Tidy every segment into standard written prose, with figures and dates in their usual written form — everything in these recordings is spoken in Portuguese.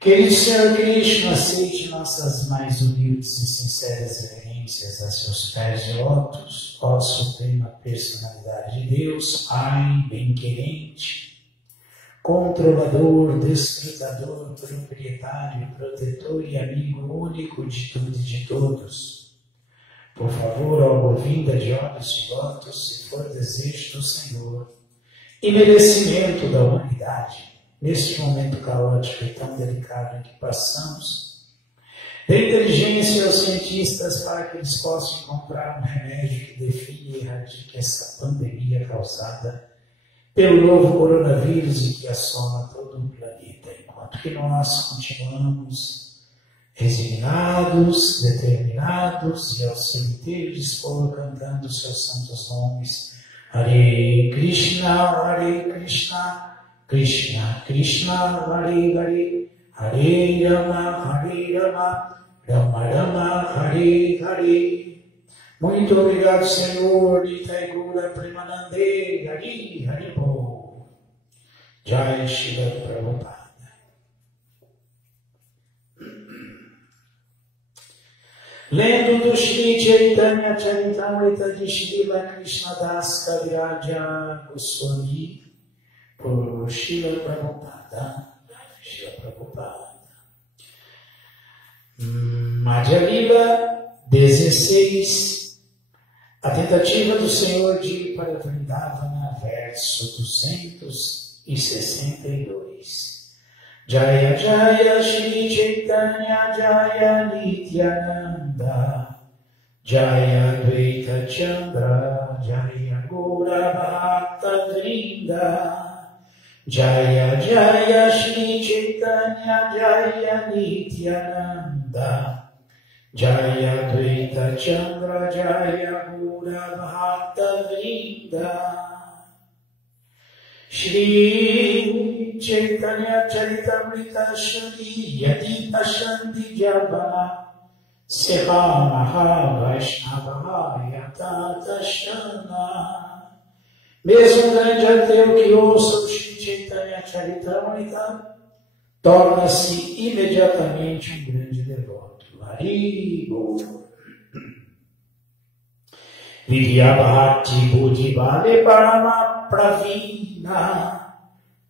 Querido Senhor Krishna, aceite nossas mais humildes e sinceras reverências a seus pés de lótus, ó Suprema Personalidade de Deus, Pai bem-querente, controlador, desfrutador, proprietário, protetor e amigo único de tudo e de todos. Por favor, ó Govinda de olhos de lótus, se for desejo do Senhor e merecimento da humanidade, neste momento caótico e tão delicado em que passamos, dê inteligência aos cientistas para que eles possam encontrar um remédio que define e erradique essa pandemia causada pelo novo coronavírus e que assola todo o planeta, enquanto que nós continuamos resignados, determinados e ao seu inteiro dispor cantando os seus santos nomes. Hare Krishna, Krishna Krishna, Hare Hare, Hare Rama, Rama Rama, Hare Hare. Muito obrigado, Senhor, Nitai Gura Premanande, Hari Haribo. Jai Shila Prabhupada. Lendo do Shri Chaitanya Charitamrita de Srila Krishnadas Kaviraja Goswami, por Shila Prabhupada. Madhya Lila 16. A tentativa do Senhor de ir para Vrindavana, verso 262. Jaya Jaya Shri Chaitanya Jaya Nityananda Jaya Advaita Chandra Jaya Gaura Bhakta Vrinda Jaya Jaya Shri Chaitanya Jaya Nityananda Jaya Advaita Chandra Jaya Gaura Bhakta Vrinda. Shri Chaitanya Charitamrita Shri Yadi Pashanti Jabana Seha Maha Vaishnava Yatata Shana. Mesmo grande ateu que ouça o Shri Chaitanya Charitamrita torna-se imediatamente um grande devoto. Haribo. Vidyabhati Buddhi Vale Parama Pravina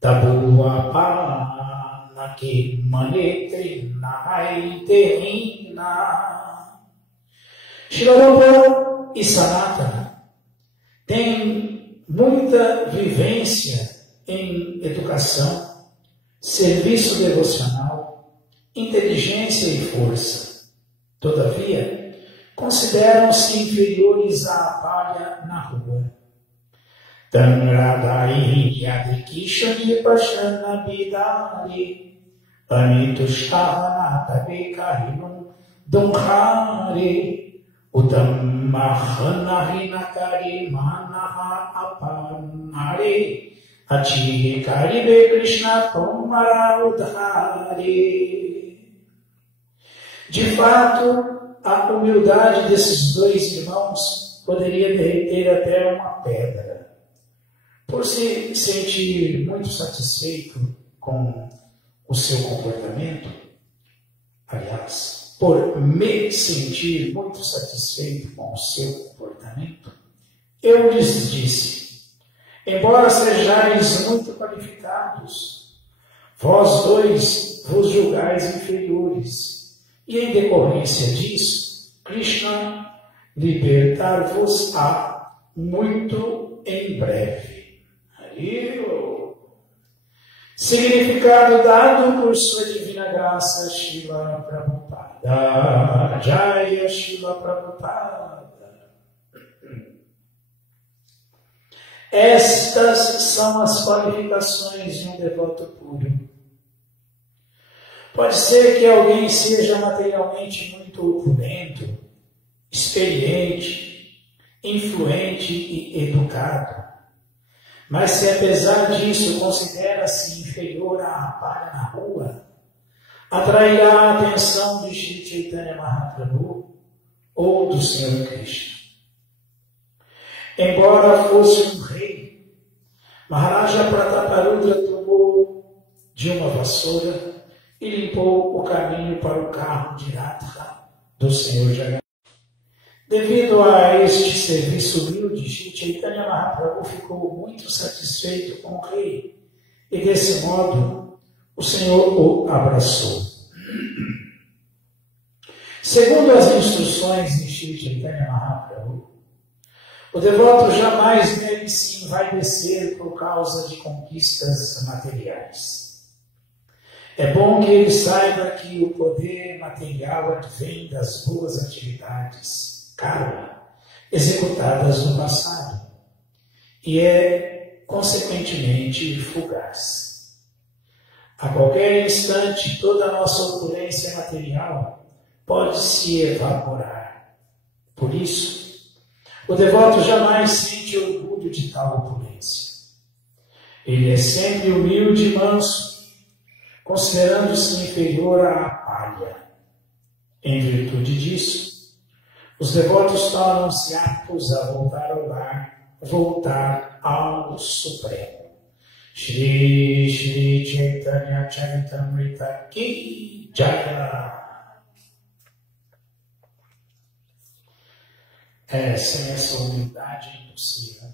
Tabua Pana Ke Manete Nahaite Hina. Srila Prabhupada e Sanatana têm muita vivência em educação, serviço devocional, inteligência e força. Todavia, consideram-se inferiores à palha na rua. Tanradai Yadikishani Pashana Bidari Anitushana Tabekahinum Dunhari Utamahana Hinakari Manaha Apanari Achikari Be Krishna Tomara Udhari. De fato, a humildade desses dois irmãos poderia derreter até uma pedra. Por se sentir muito satisfeito com o seu comportamento, aliás, por me sentir muito satisfeito com o seu comportamento, eu lhes disse: embora sejais muito qualificados, vós dois vos julgais inferiores. E em decorrência disso, Krishna libertar-vos-á muito em breve. Significado dado por sua divina graça, Srila Prabhupada. Jaya Srila Prabhupada. Estas são as qualificações de um devoto puro. Pode ser que alguém seja materialmente muito opulento, experiente, influente e educado. Mas se apesar disso considera-se inferior à palha na rua, atrairá a atenção de Shri Chaitanya Mahaprabhu ou do Senhor Krishna. Embora fosse um rei, Maharaja Prataparudra tomou de uma vassoura e limpou o caminho para o carro de Radha do Senhor Jagannath. Devido a este serviço humilde, Shri Chaitanya Mahaprabhu ficou muito satisfeito com o rei e, desse modo, o Senhor o abraçou. Segundo as instruções de Shri Chaitanya Mahaprabhu, o devoto jamais deve se envaidecer por causa de conquistas materiais. É bom que ele saiba que o poder material advém das boas atividades, karma, executadas no passado, e é, consequentemente, fugaz. A qualquer instante, toda a nossa opulência material pode se evaporar. Por isso, o devoto jamais sente orgulho de tal opulência. Ele é sempre humilde e manso, considerando-se inferior à palha. Em virtude disso, os devotos tornam-se aptos a voltar ao lar, voltar ao Supremo. Shri Shri Chaitanya Charitamrita Ki Jaya. Sem essa humildade é impossível.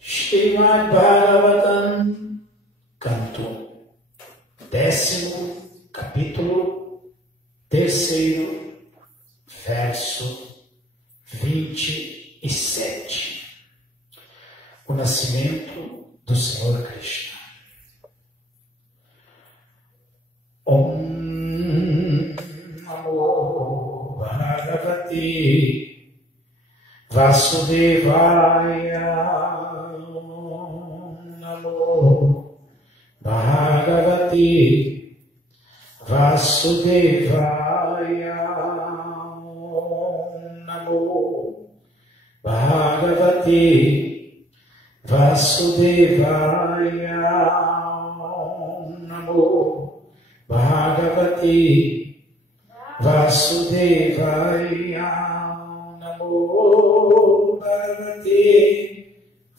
Srimad Bhagavatam, canto 10º, capítulo 3º, verso 27. O nascimento do Senhor Krishna. Om Namo Bhagavate Vasudevaya. Om Namo Bhagavate Vasudevaya. Om Namo Bhagavate Vasudevaya. Om Namo Bhagavate Vasudevaya. Namo Bhagavate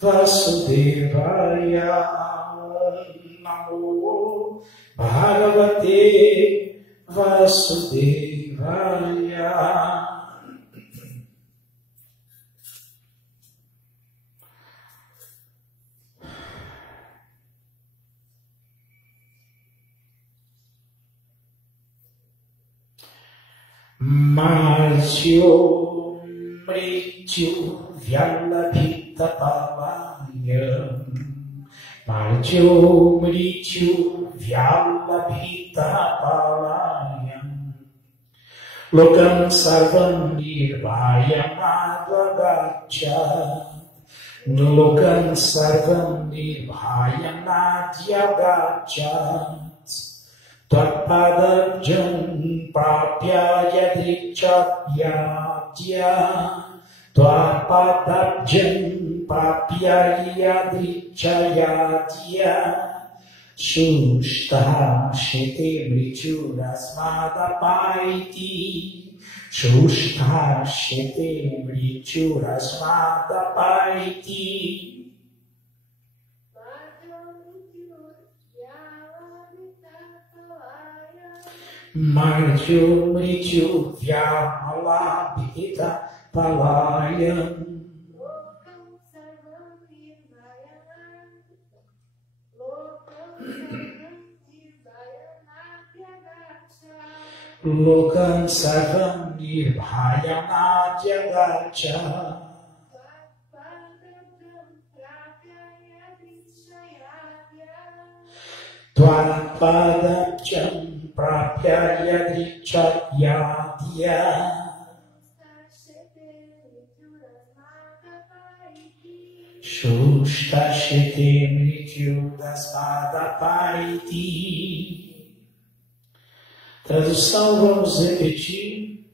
Vasudevaya. Namo Bhagavate Vasudevaya. Martyo Mrityu Vyalabhita Palayam. Martyo Mrityu Vyalabhita Palayam. Lokam Sarvam Nirvayam Advagaccha. Lokam Sarvam Nirvayam Advagaccha. Tvatpadabjam prapya yadrichadyadya. Tvatpadabjam prapya yadrichayadya. Shushta shete mrityurasmadapaiti. Shushta shete mrityurasmadapaiti. Martyo Mrityu Vyamalabhita Palayam. Lokam Sarvam Nirvayam Adhyagaccha. Tvatpadabjam prapya yadrichadyadya. Shushta shete mrityurasmadapaiti. Tradução, vamos repetir.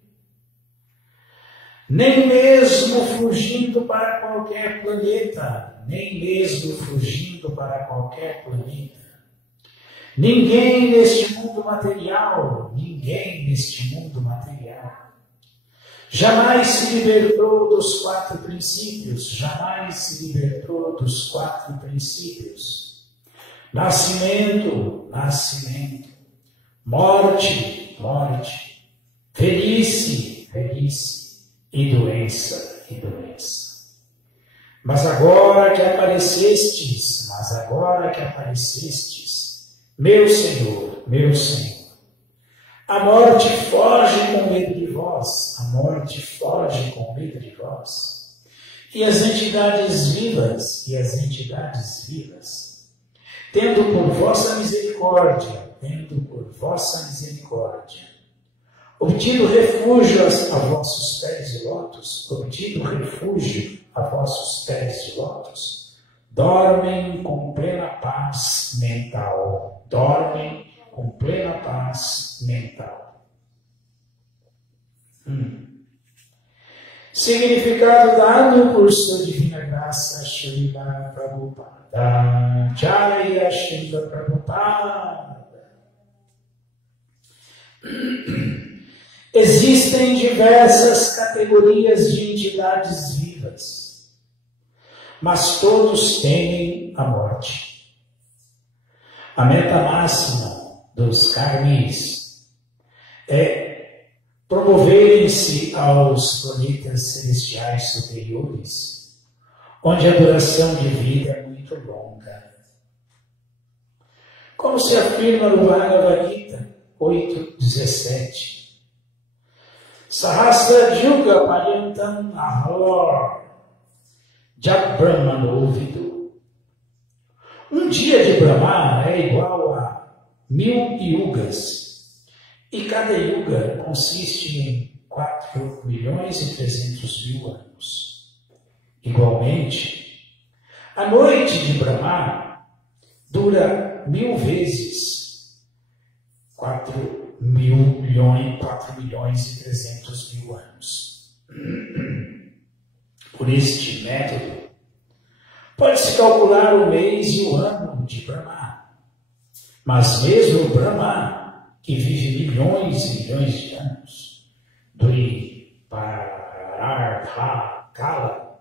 Nem mesmo fugindo para qualquer planeta, nem mesmo fugindo para qualquer planeta. Ninguém neste mundo material Jamais se libertou dos 4 princípios, jamais se libertou dos 4 princípios. Nascimento, nascimento. Morte, morte. Velhice, velhice. E doença, e doença. Mas agora que aparecestes, meu Senhor, a morte foge com medo de vós, a morte foge com medo de vós. E as entidades vivas, tendo por vossa misericórdia, obtido refúgio a vossos pés de lótus, dormem com plena paz mental. Significado dado por sua divina graça, Srila Prabhupada. Jaya Srila Prabhupada. Existem diversas categorias de entidades vivas, mas todos temem a morte. A meta máxima dos karmis é promoverem-se aos planetas celestiais superiores, onde a duração de vida é muito longa. Como se afirma no Bhagavad Gita 8:17, Sahasra Yuga Paryantam Ahor Jat Brahmano Vidu. Um dia de Brahma é igual a 1000 yugas, e cada yuga consiste em 4.300.000 anos. Igualmente, a noite de Brahma dura 1000 vezes 4.300.000 anos. Por este método, pode-se calcular o mês e o ano de Brahma. Mas mesmo o Brahma, que vive milhões e milhões de anos, Duri Parartha Kala,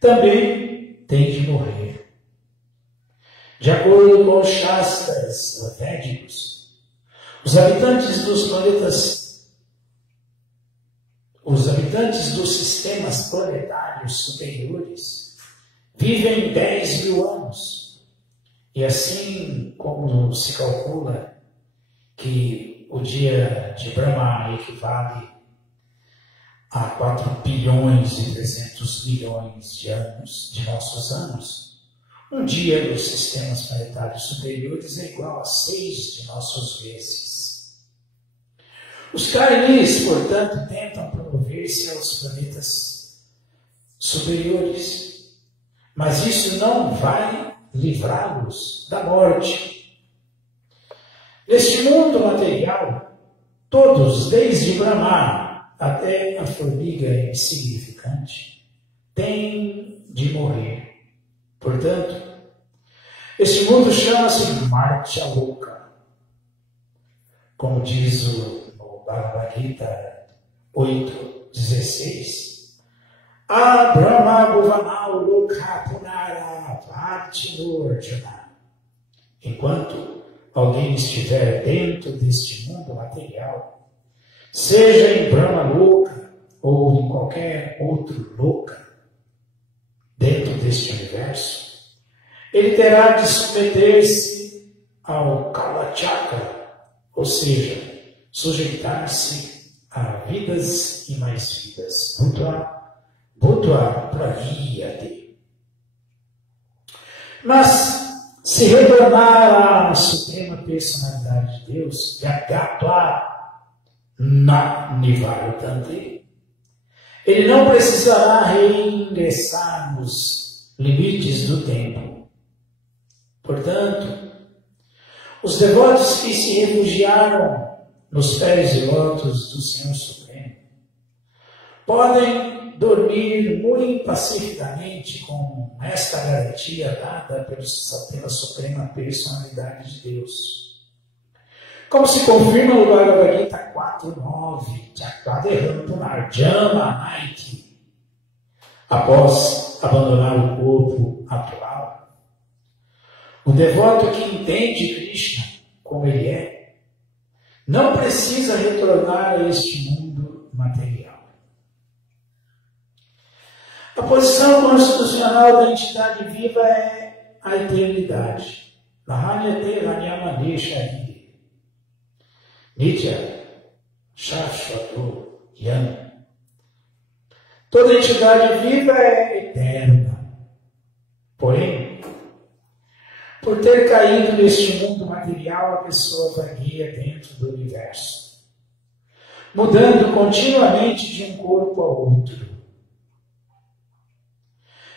também tem de morrer. De acordo com os Shastras védicos, os habitantes dos sistemas planetários superiores vivem 10.000 anos. E assim como se calcula que o dia de Brahma equivale a 4.300.000.000 de anos, de nossos anos, um dia dos sistemas planetários superiores é igual a 6 de nossos meses. Os karmis, portanto, tentam promover-se aos planetas superiores, mas isso não vai livrá-los da morte. Neste mundo material, todos, desde Brahma até a formiga insignificante, têm de morrer. Portanto, este mundo chama-se Martyaloka, como diz o Bhagavad Gita 8:16. A Brahma Bhuvanau Lokha Punara Bhaktinurjana. Enquanto alguém estiver dentro deste mundo material, seja em Brahma Loka ou em qualquer outro Loka, dentro deste universo, ele terá de submeter-se ao Kala Chakra, ou seja, sujeitar-se a vidas e mais vidas. Bhutva Prahyate. Mas, se retornar à Suprema Personalidade de Deus, Yagatva na Nivartante, ele não precisará reingressar nos limites do tempo. Portanto, os devotos que se refugiaram nos pés de lótus do Senhor Supremo podem dormir muito pacificamente com esta garantia dada pela Suprema Personalidade de Deus. Como se confirma no Bhagavad Gita 4.9, Chakradeham Punarjama Naiti, após abandonar o corpo atual, o devoto que entende Krishna como ele é, não precisa retornar a este mundo material. A posição constitucional da entidade viva é a eternidade. Nahanyate Hanyamanesha Ide. Nitya Shashvato Yam. Toda entidade viva é eterna. Porém, por ter caído neste mundo material, a pessoa vagueia dentro do universo, mudando continuamente de um corpo ao outro.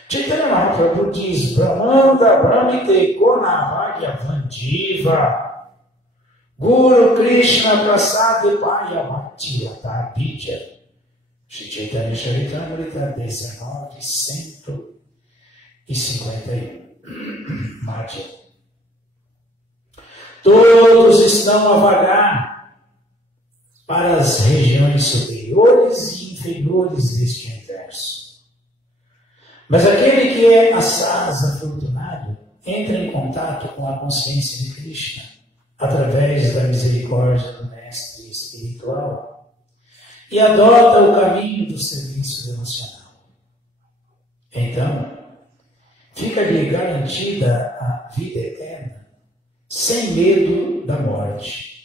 Chaitanya Mahaprabhu diz: Brahmanda Brahmite Kona Bhagyavandiva Guru Krishna Prasad Paya Bhakti Lata Bija. Shri Chaitanya Charitamrita 19.151. Madhya. Todos estão a vagar para as regiões superiores e inferiores deste universo. Mas aquele que é assaz afortunado entra em contato com a consciência de Krishna através da misericórdia do mestre espiritual e adota o caminho do serviço devocional. Então, fica-lhe garantida a vida eterna, sem medo da morte.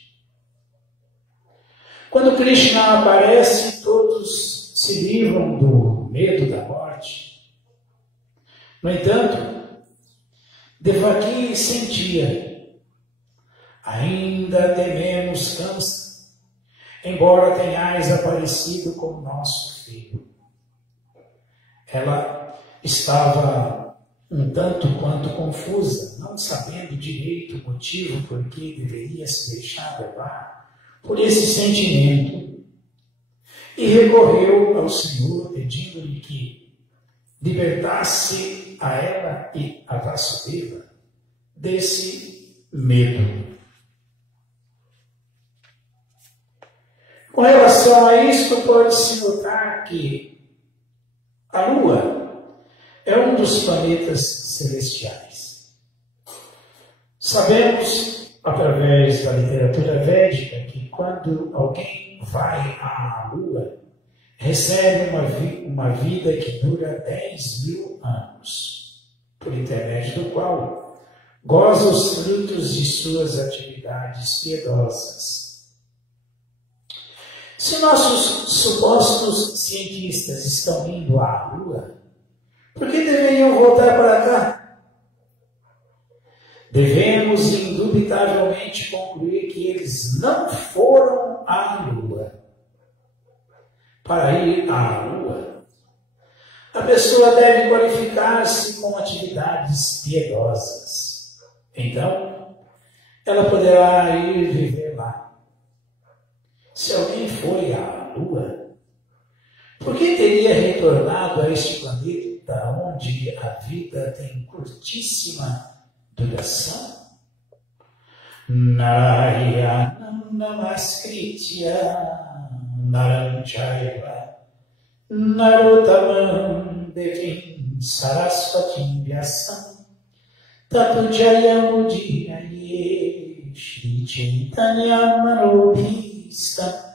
Quando Krishna aparece, todos se livram do medo da morte. No entanto, Devaki sentia: ainda tememos Kamsa, embora tenhais aparecido como nosso filho. Ela estava um tanto quanto confusa, não sabendo direito o motivo por que deveria se deixar levar por esse sentimento, e recorreu ao Senhor pedindo-lhe que libertasse a ela e a Vasudeva desse medo. Com relação a isto, pode-se notar que a Lua é um dos planetas celestiais. Sabemos, através da literatura védica, que quando alguém vai à Lua, recebe uma vida que dura 10.000 anos, por intermédio do qual goza os frutos de suas atividades piedosas. Se nossos supostos cientistas estão indo à Lua, por que deveriam voltar para cá? Devemos indubitavelmente concluir que eles não foram à Lua. Para ir à Lua, a pessoa deve qualificar-se com atividades piedosas. Então, ela poderá ir viver lá. Se alguém foi à Lua, por que teria retornado a este planeta onde a vida tem curtíssima duração? Narayanam Namaskritya Naram Chaiva Narottamam Devim Saraswatim Vyasam Tato Jayam Udiraye Shri Chaitanya Manobhistam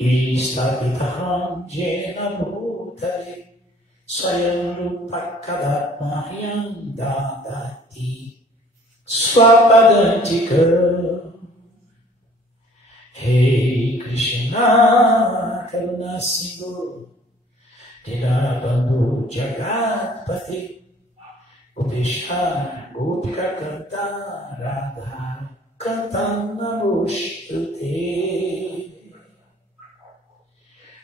Istapitaham Jena Bhutale Swayam Rupakadatmahyam Dadati Swapadantika. Rei Krishna Karuna Sindhu Dinabandhu Jagatpati Gopishar Gopika Kanta Radha Kanta Namoshtute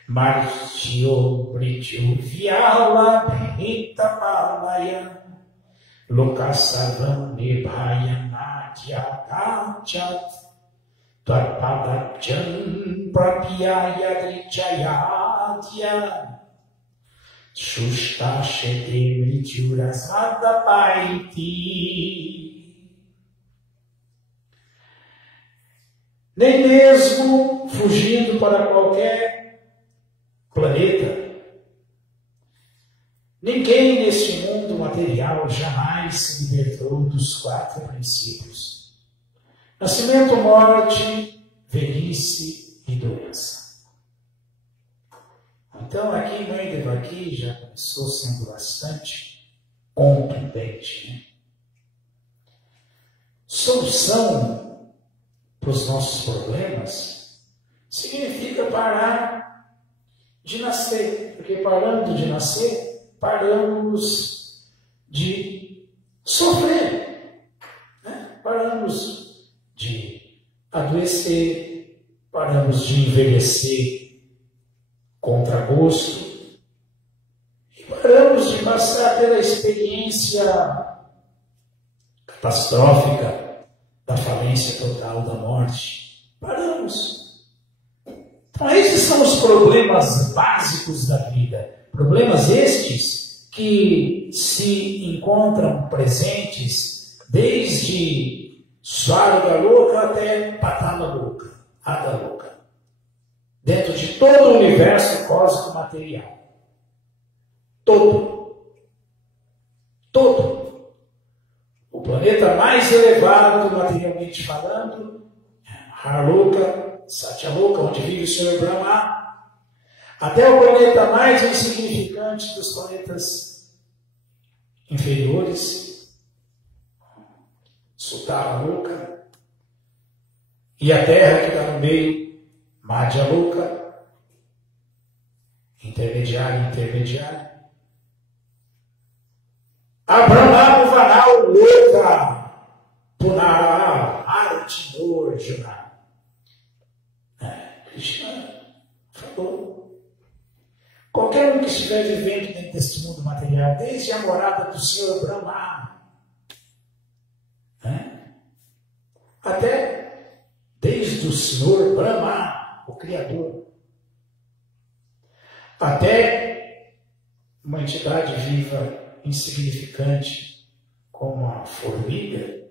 Martyo Prityo Vyala Bhita Malaya Lokasavam Nibhaya Natya Dachat Tvarpadachan Prapyaya Drichayadya Shushta Shete Mrityurasada Paiti. nem mesmo fugindo para qualquer planeta. Ninguém neste mundo material jamais se libertou dos 4 princípios: nascimento, morte, velhice e doença. Então, aqui, Mãe Devaki já começou sendo bastante contundente, né? Solução para os nossos problemas significa parar de nascer, porque parando de nascer, paramos de sofrer, né? Paramos de adoecer, paramos de envelhecer contra gosto e paramos de passar pela experiência catastrófica da falência total, da morte. Paramos. Então esses são os problemas básicos da vida. Problemas estes que se encontram presentes desde Svarga Louca até Patala Louca, Ada Louca, dentro de todo o universo cósmico material. Todo. O planeta mais elevado, materialmente falando, Harloka, Satyaloka, onde vive o Senhor Brahma, até o planeta mais insignificante dos planetas inferiores, Sutara-loka, e a Terra que está no meio, Madhya-loka, intermediário. A Brahma Bhuvanal Loka, Punara, Arti Arjuna. Krishna falou. Qualquer um que estiver vivendo dentro deste mundo material, desde a morada do Senhor Brahma, até desde o Senhor Brahma, o Criador, até uma entidade viva insignificante como a formiga,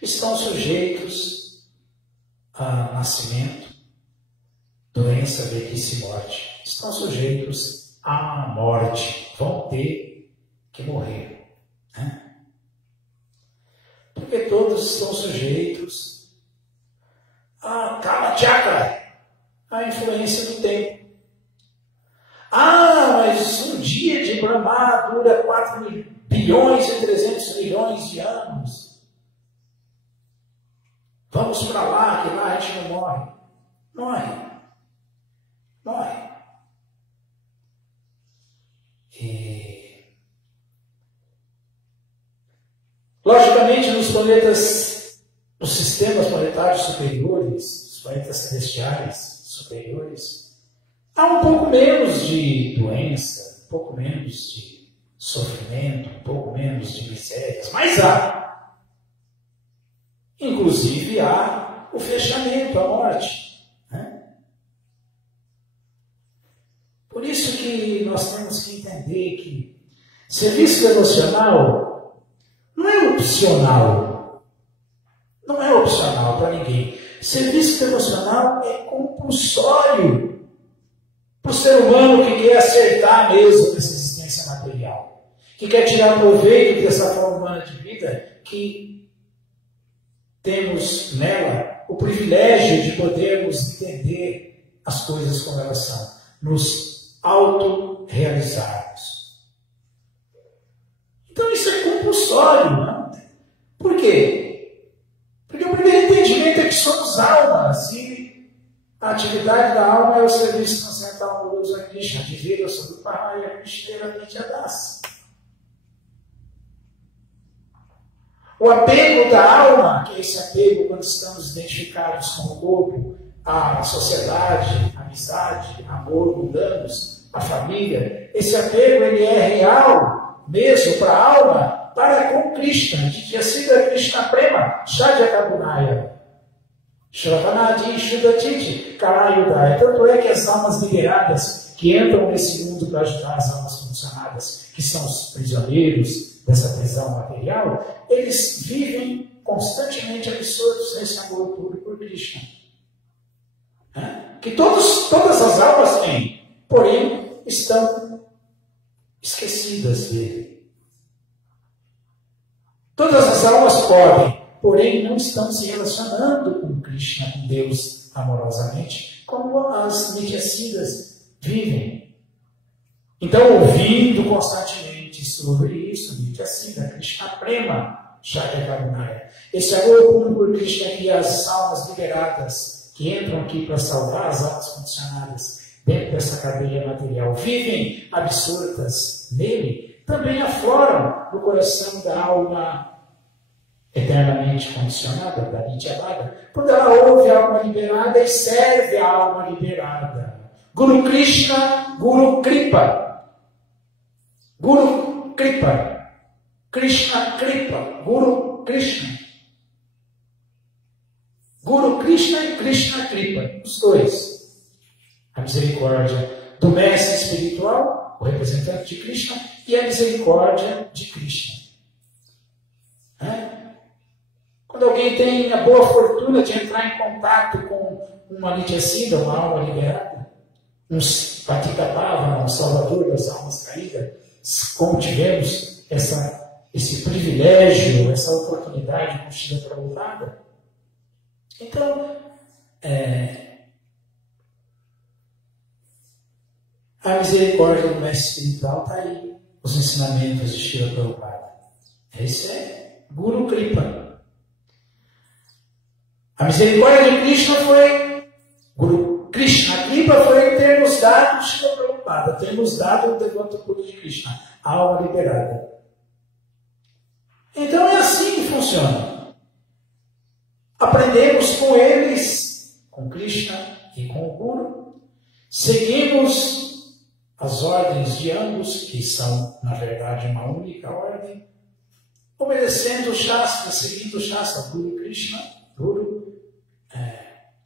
estão sujeitos a nascimento, doença, velhice e morte. Estão sujeitos à morte. Vão ter que morrer. Porque todos estão sujeitos a Kama Chakra, a influência do tempo. Mas um dia de Brahma dura 4 bilhões e 300 milhões de anos. Vamos para lá, que lá a gente não morre. Morre. E, logicamente, nos planetas, nos sistemas planetários superiores, os planetas celestiais superiores, há um pouco menos de doença, um pouco menos de sofrimento, um pouco menos de misérias, mas há. Inclusive há o fechamento, a morte. Por isso que nós temos que entender que serviço devocional não é opcional. Não é opcional para ninguém. Serviço devocional é compulsório para o ser humano que quer acertar mesmo nessa existência material, que quer tirar proveito dessa forma humana de vida, que temos nela o privilégio de podermos entender as coisas como elas são, nos autorrealizarmos. Então isso é compulsório, não? Por quê? Porque o primeiro entendimento é que somos almas e a atividade da alma é o serviço transcendental amoroso a Krishna, viver o sobre o Paraya Krishna Das. O apego da alma, que é esse apego quando estamos identificados com o corpo, a sociedade, a amizade, amor, mundanos, a família, esse apego ele é real mesmo para a alma, para com Krishna, de Jasiddha Krishna Prema, Shadyatabunaya, Shravanadi, Shudachiti, Karayudaya. Tanto é que as almas liberadas que entram nesse mundo para ajudar as almas condicionadas, que são os prisioneiros dessa prisão material, eles vivem constantemente absortos nesse amor puro por Krishna. Que todas as almas têm, porém estão esquecidas dele. Todas as almas podem, porém não estão se relacionando com Krishna, com Deus, amorosamente, como as Nityasiddhas vivem. Então, ouvindo constantemente sobre isso, Nityasiddha, Krishna Prema, Shakya Karunaya. Esse amor puro por Krishna que as almas liberadas, que entram aqui para salvar as almas condicionadas dentro dessa cadeia material, vivem absortas nele, também afloram no coração da alma eternamente condicionada, da Nityabhada, quando ela ouve a alma liberada e serve a alma liberada. Guru Krishna, Guru Kripa. Guru Kripa. Krishna Kripa. Guru Krishna. Guru Krishna e Krishna Kripa. Os dois. A misericórdia do mestre espiritual, o representante de Krishna, e a misericórdia de Krishna. Quando alguém tem a boa fortuna de entrar em contato com uma Nityasiddha, uma alma liberada, um Patitapavana, um salvador das almas caídas, como tivemos esse privilégio, essa oportunidade com Shila Prabhupada. Então, a misericórdia do mestre espiritual está aí, os ensinamentos de Shila Prabhupada. Esse é Guru Kripa. A misericórdia de Krishna foi, Guru Krishna Kripa foi ter nos dado Shila Prabhupada, ter nos dado o devoto puro de Krishna, a alma liberada. Então é assim que funciona. Aprendemos com eles, com Krishna e com o Guru, seguimos as ordens de ambos, que são, na verdade, uma única ordem, obedecendo o Shastra, seguindo o Shastra, Guru Krishna, Guru,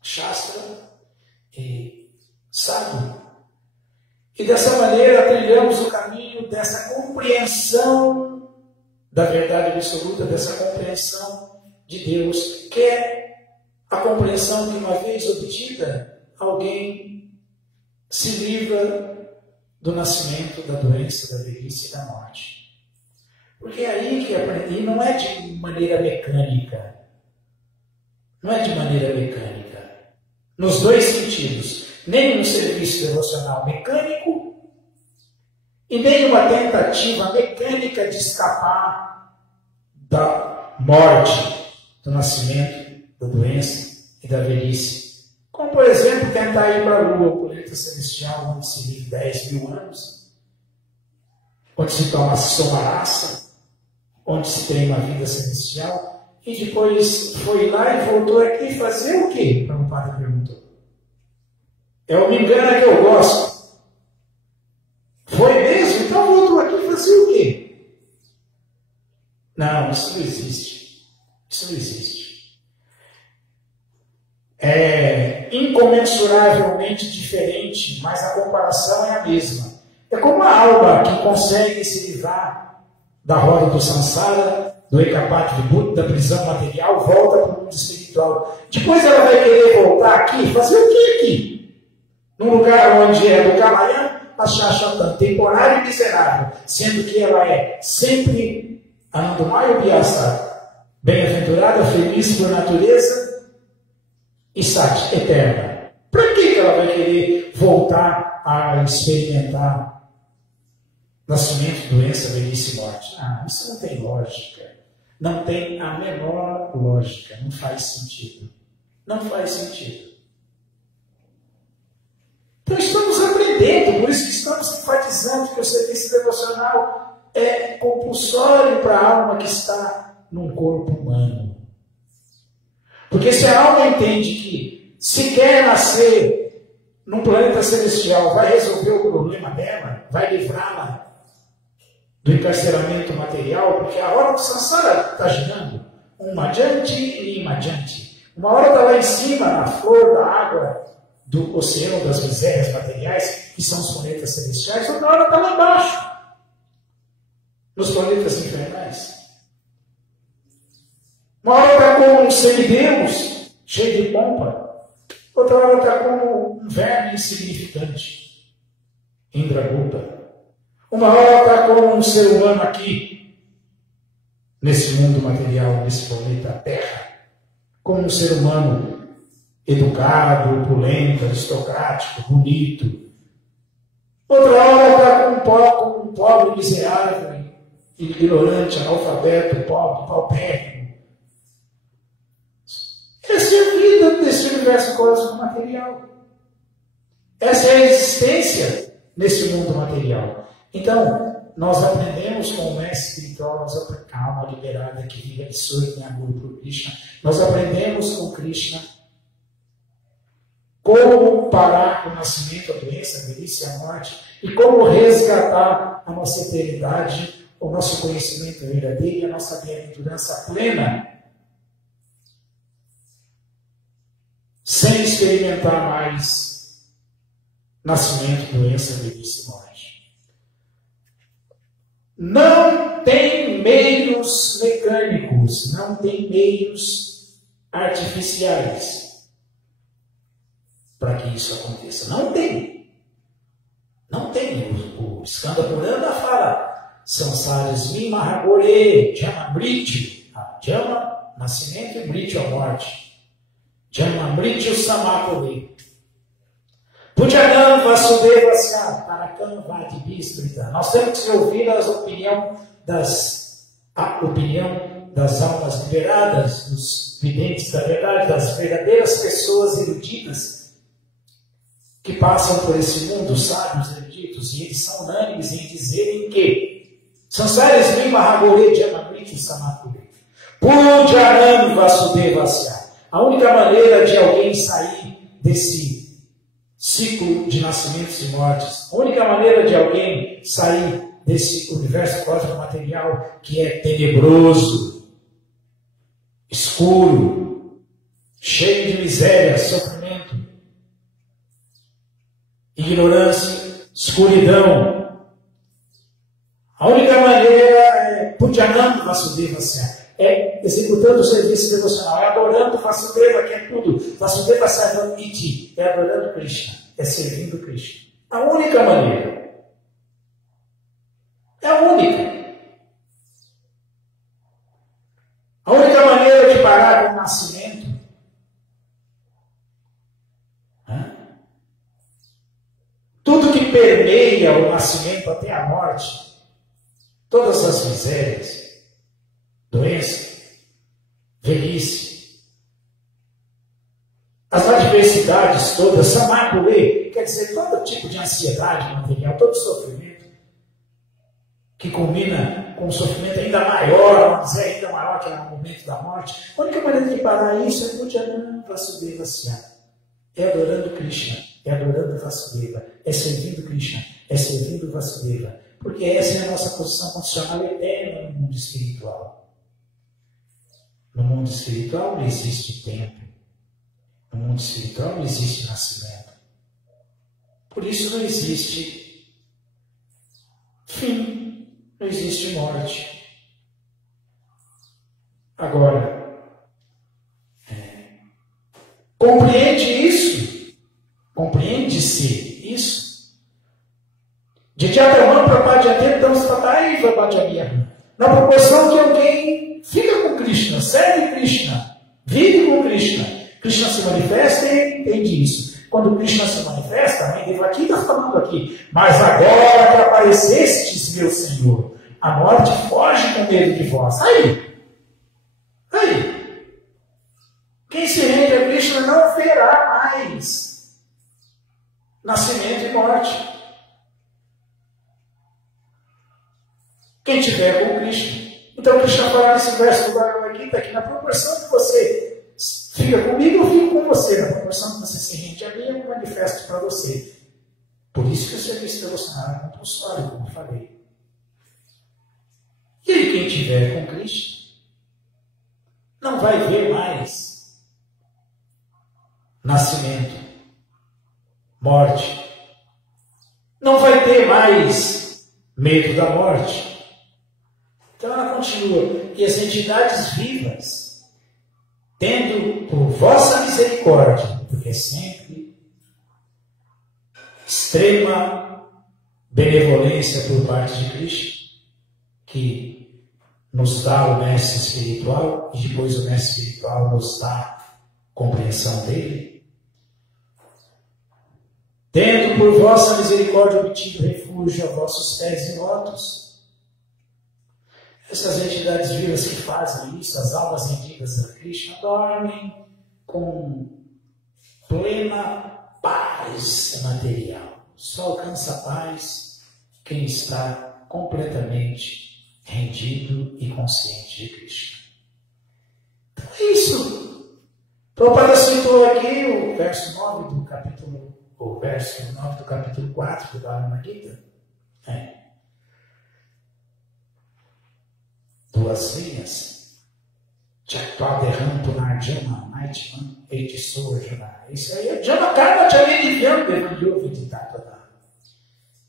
Shastra e Sadhu. E dessa maneira trilhamos o caminho dessa compreensão da verdade absoluta, dessa compreensão de Deus, que é a compreensão que, uma vez obtida, alguém se livra do nascimento, da doença, da velhice e da morte. Porque é aí que aprendi, não é de maneira mecânica. Não é de maneira mecânica. Nos dois sentidos. Nem um serviço devocional mecânico e nem uma tentativa mecânica de escapar da morte, do nascimento, da doença e da velhice. Como, por exemplo, tentar ir para a Lua, o planeta celestial, onde se vive 10 mil anos, onde se toma somarasa, onde se tem uma vida celestial, e depois foi lá e voltou aqui fazer o quê? O padre perguntou. É o me engana que eu gosto. Foi mesmo? Então voltou aqui fazer o quê? Não, isso não existe. Isso não existe. É incomensuravelmente diferente, mas a comparação é a mesma. É como a alma que consegue se livrar da roda do samsara, do Ekapati Vibhuti, da prisão material, volta para o mundo espiritual. Depois ela vai querer voltar aqui, fazer o que aqui? Num lugar onde é do Kalayana, a Shashvata, temporário e miserável, sendo que ela é sempre Anandamaya Vyasa, bem-aventurada, feliz por natureza e Sati, eterna. Para que ela vai querer voltar a experimentar nascimento, doença, velhice e morte? Isso não tem lógica. Não tem a menor lógica. Não faz sentido. Não faz sentido. Então estamos aprendendo, por isso que estamos enfatizando que o serviço devocional é compulsório para a alma que está num corpo humano. Porque se a alma entende que se quer nascer num planeta celestial, vai resolver o problema dela, vai livrá-la do encarceramento material, porque a hora do samsara está girando. Uma jante e imajante. Uma hora está lá em cima, na flor da água do oceano das misérias materiais, que são os planetas celestiais, outra hora está lá embaixo. nos planetas infernais. Uma hora está como um semideus, cheio de pompa. Outra hora está como um verme insignificante, Indragupta. Uma hora está como um ser humano aqui, nesse mundo material, nesse planeta Terra. Como um ser humano educado, opulento, aristocrático, bonito. Outra hora está com um pobre miserável, ignorante, analfabeto, pobre, paupérrimo. Essa é a vida desse universo cósmico material. Essa é a existência nesse mundo material. Então, nós aprendemos com o mestre espiritual, a alma liberada que vive absurda em amor por Krishna. Nós aprendemos com Krishna como parar o nascimento, a doença, a velhice e a morte, e como resgatar a nossa eternidade, o nosso conhecimento verdadeiro e a nossa bem-aventurança plena, sem experimentar mais nascimento, doença, velhice e morte. Não tem meios mecânicos, não tem meios artificiais para que isso aconteça. Não tem. Não tem. O Skanda Purana fala Samsarismi Mahagore, Jama Mrityu. Jama, nascimento, e Mrityu, a morte. Jama Mrityu Samakole. Pujanam Vasudeva Sya, Tarakam Vadibhistrita. Nós temos que ouvir a opinião das almas liberadas, dos videntes da verdade, das verdadeiras pessoas eruditas que passam por esse mundo, sábios eruditos, e eles são unânimes em dizerem que Samsarismi Mahagore Janamriti Samakure. Pujanam Vasudeva Sya. A única maneira de alguém sair desse ciclo de nascimentos e mortes, a única maneira de alguém sair desse universo cósmico material que é tenebroso, escuro, cheio de miséria, sofrimento, ignorância, escuridão. A única maneira é Pujanam Vasudeva Sya, é executando o serviço devocional, é adorando Vasudeva, que é tudo. Vasudeva Sarvam Iti, é adorando Krishna, é servindo Krishna. A única maneira. É a única. A única maneira de parar com o nascimento. Tudo que permeia o nascimento até a morte, todas as misérias, doença, velhice, as adversidades todas, samakule, quer dizer, todo tipo de ansiedade material, todo sofrimento, que culmina com um sofrimento ainda maior, uma miséria ainda maior, que é no momento da morte. A única maneira de parar isso é Pujanam Vasudeva Sya, é adorando Krishna, é adorando Vasudeva, é servindo Krishna, é servindo Vasudeva, porque essa é a nossa posição condicional eterna no mundo espiritual. No mundo espiritual não existe tempo. No mundo espiritual não existe nascimento. Por isso não existe fim, não existe morte. Agora, compreende isso? Compreende-se isso? De Jataman para Padjadeva, então se tratai vai Padjadeva. Na proporção que alguém fica com Krishna, serve Krishna, vive com Krishna, Krishna se manifesta e ele entende isso. Quando Krishna se manifesta, a mãe dele aqui está falando aqui, mas agora que aparecestes, meu Senhor, a morte foge com medo de vós. Aí, quem se rende a Krishna não verá mais nascimento e morte. Quem tiver com Krishna. Então, Krishna fala nesse verso do Bhagavad Gita que na proporção que você fica comigo, eu fico com você. Na proporção que você se rende a mim, eu manifesto para você. Por isso que o serviço devocional é compulsório, como eu falei. E aí, quem tiver com Krishna, não vai ver mais nascimento, morte. Não vai ter mais medo da morte. Então ela continua, e as entidades vivas, tendo por vossa misericórdia, porque é sempre extrema benevolência por parte de Cristo, que nos dá o mestre espiritual, e depois o mestre espiritual nos dá a compreensão dele. Tendo por vossa misericórdia obtido refúgio a vossos pés e lotos. Essas entidades vivas que fazem isso, as almas rendidas a Krishna, dormem com plena paz material. Só alcança a paz quem está completamente rendido e consciente de Krishna. Então é isso. Prabhupada citou aqui o verso 9 do capítulo, o verso 9 do capítulo 4 do Bhagavad Gita. Duas linhas. Chakvaderham Punarjama Naitman Eitisojana. Isso aí é Jamakarma Chalenivyam Devanyo Viditapada.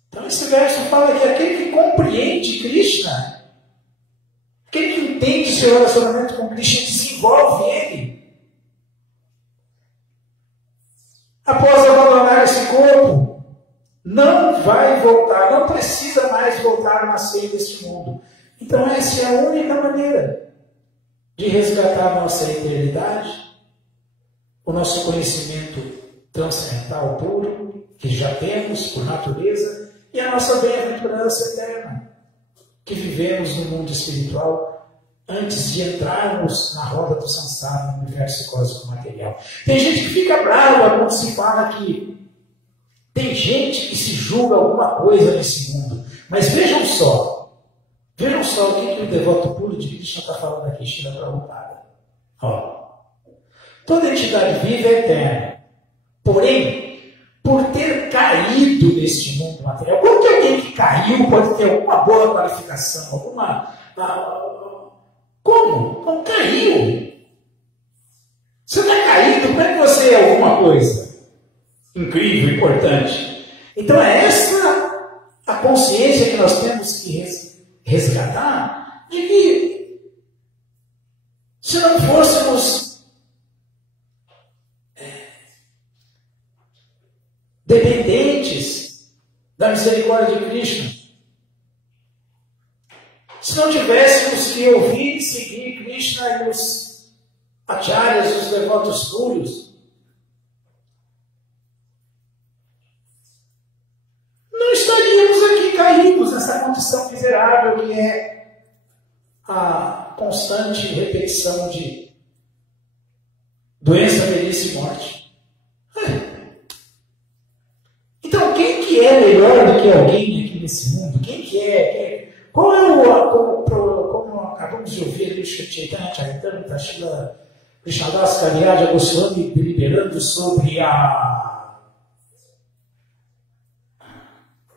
Então esse verso fala que aquele que compreende Krishna, aquele que entende seu relacionamento com Krishna, desenvolve ele. Após abandonar esse corpo, não vai voltar, não precisa mais voltar a nascer neste mundo. Então essa é a única maneira de resgatar a nossa eternidade, o nosso conhecimento transcendental puro, que já temos por natureza, e a nossa bem-aventurança eterna, que vivemos no mundo espiritual antes de entrarmos na roda do samsara, no universo cósmico material. Tem gente que fica brava quando se fala que tem gente que se julga alguma coisa nesse mundo. Mas vejam só o que o devoto puro de Krishna está falando aqui, Srila Prabhupada. Toda entidade viva é eterna. Porém, por ter caído neste mundo material, porque alguém que caiu pode ter alguma boa qualificação, como? Não caiu. Você está caído, como é que você é alguma coisa incrível, importante? Então é essa a consciência que nós temos que resgatar, de que se não fôssemos dependentes da misericórdia de Krishna, se não tivéssemos que ouvir e seguir Krishna e os acharyas, os devotos puros, não estaríamos aqui caídos nessa condição miserável que é a constante repetição de doença, velhice e morte. Então, quem que é melhor do que alguém aqui nesse mundo? Quem que é? Qual é como acabamos de ouvir ali o Chaitanya Charitamrita, Srila Krishnadas Kaviraj Goswami deliberando sobre a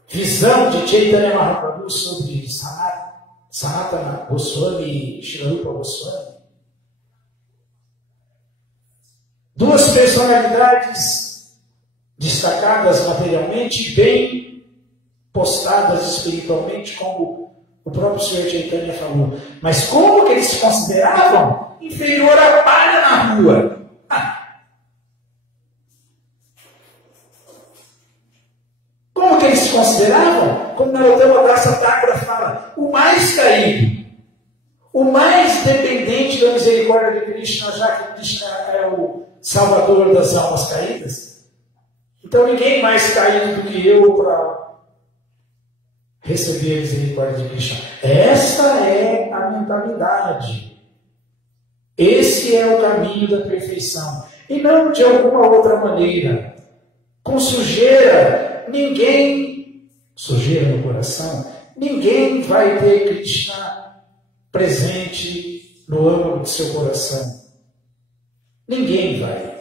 visão de Chaitanya Mahaprabhu sobre Sanatana Goswami e Srila Rupa Goswami. Duas personalidades destacadas materialmente, bem postadas espiritualmente, como o próprio Sr. Chaitanya falou. Mas como que eles se consideravam? Inferior à palha na rua. Como que eles se consideravam? Como Narottama Dasa Thakura fala, o mais caído, o mais dependente da misericórdia de Krishna, já que Krishna é o salvador das almas caídas. Então ninguém mais caído do que eu para receber a misericórdia de Krishna. Essa é a mentalidade. Esse é o caminho da perfeição. E não de alguma outra maneira. Com sujeira no coração, ninguém vai ter Krishna presente no âmago do seu coração. Ninguém vai.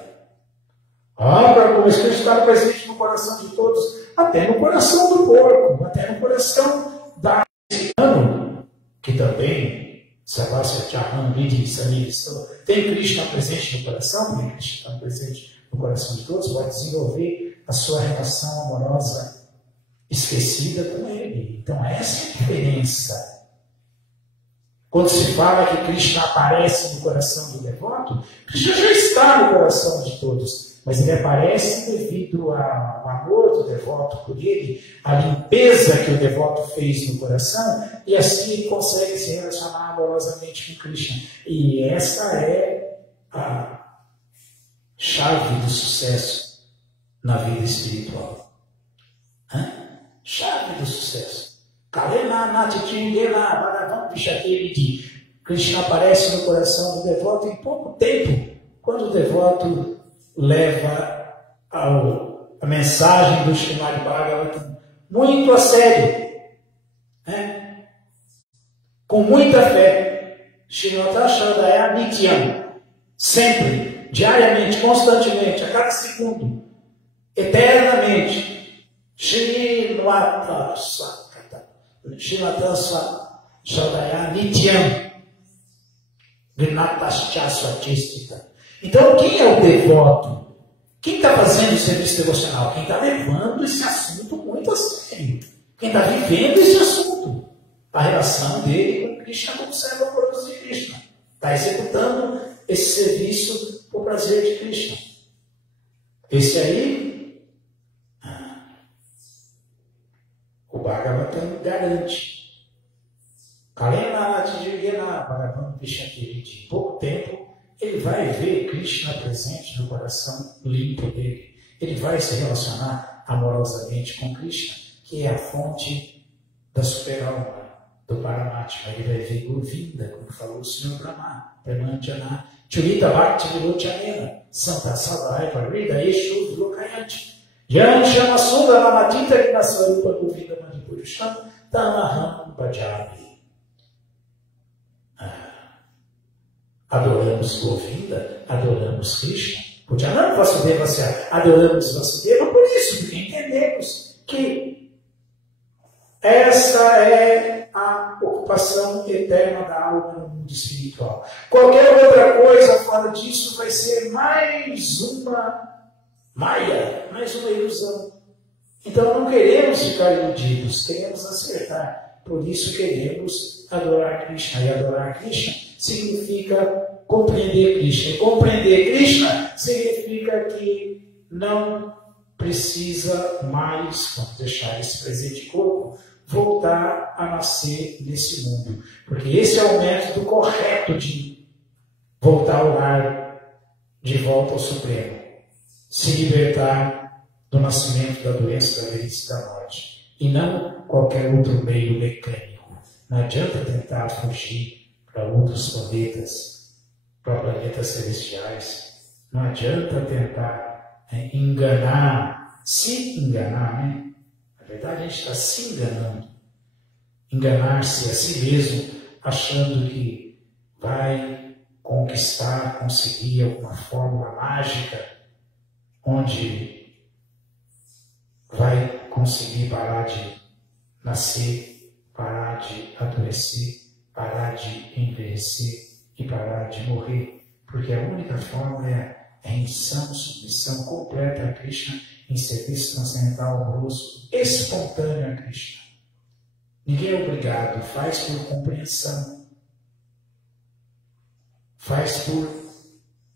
Para como Krishna está presente no coração de todos, até no coração do porco, até no coração da ano, que também Savasya Chaham Vidhi Samir tem Krishna presente no coração, tem Krishna presente no coração de todos, vai desenvolver a sua relação amorosa esquecida com ele. Então essa é a diferença. Quando se fala que Krishna aparece no coração do devoto, Krishna já está no coração de todos, mas ele aparece devido ao amor do devoto por ele, a limpeza que o devoto fez no coração, e assim ele consegue se relacionar amorosamente com Krishna. E essa é a chave do sucesso na vida espiritual. Chave do sucesso. Krishna aparece no coração do devoto em pouco tempo, quando o devoto leva a mensagem do Srimad Bhagavatam muito a sério, com muita fé. Srimata Shraddhaya Nityam, sempre, diariamente, constantemente, a cada segundo, eternamente. Srimata Shraddhaya Nityam Grinatascha Swachistita. Então, quem é o devoto? Quem está fazendo o serviço devocional? Quem está levando esse assunto muito a sério. Quem está vivendo esse assunto. A relação dele com Krishna como servo amoroso de Krishna. Está executando esse serviço por prazer de Krishna. Esse aí, o Bhagavatam garante. Em pouco tempo, ele vai ver Krishna presente no coração limpo dele. Ele vai se relacionar amorosamente com Krishna, que é a fonte da super-alma, do Paramatma. Ele vai ver Govinda, como falou o Senhor Brahma, Premanjana, Churita Bhakti Vilochanena, Santa Sadhai Parida, Eshu Vilokayanti, Yan Shamasuda Namatita Vinasvarupa Govinda Manipurusham, Tamaham Bhajami. Adoramos Govinda, adoramos Krishna. Pujanam Vasudeva, adoramos Vasudeva por isso, porque entendemos que essa é a ocupação eterna da alma no mundo espiritual. Qualquer outra coisa fora disso vai ser mais uma maia, mais uma ilusão. Então não queremos ficar iludidos, queremos acertar. Por isso queremos adorar Krishna. E adorar Krishna significa compreender Krishna. E compreender Krishna significa que não precisa mais, quando deixar esse presente corpo, voltar a nascer nesse mundo. Porque esse é o método correto de voltar ao lar, de volta ao Supremo. Se libertar do nascimento, da doença, da velhice e da morte. E não qualquer outro meio mecânico. Não adianta tentar fugir para outros planetas, para planetas celestiais. Não adianta tentar enganar, se enganar, né? Na verdade, a gente está se enganando. Enganar-se a si mesmo, achando que vai conquistar, conseguir alguma fórmula mágica, onde vai conseguir parar de nascer, parar de adoecer, parar de envelhecer e parar de morrer. Porque a única forma é rendição, submissão completa a Krishna, em serviço transcendental amoroso, espontâneo a Krishna. Ninguém é obrigado, faz por compreensão, faz por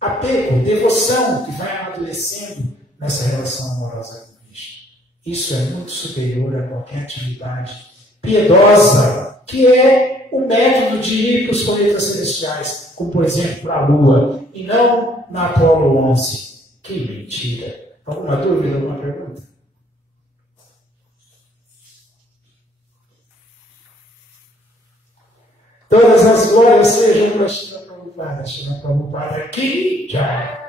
apego, devoção, que vai amadurecendo nessa relação amorosa com Krishna. Isso é muito superior a qualquer atividade piedosa, que é o método de ir para os planetas celestiais, como por exemplo para a Lua, e não na Apolo 11. Que mentira! Alguma dúvida, alguma pergunta? Todas as glórias sejam para Srila Prabhupada. Srila Prabhupada Ki Jai.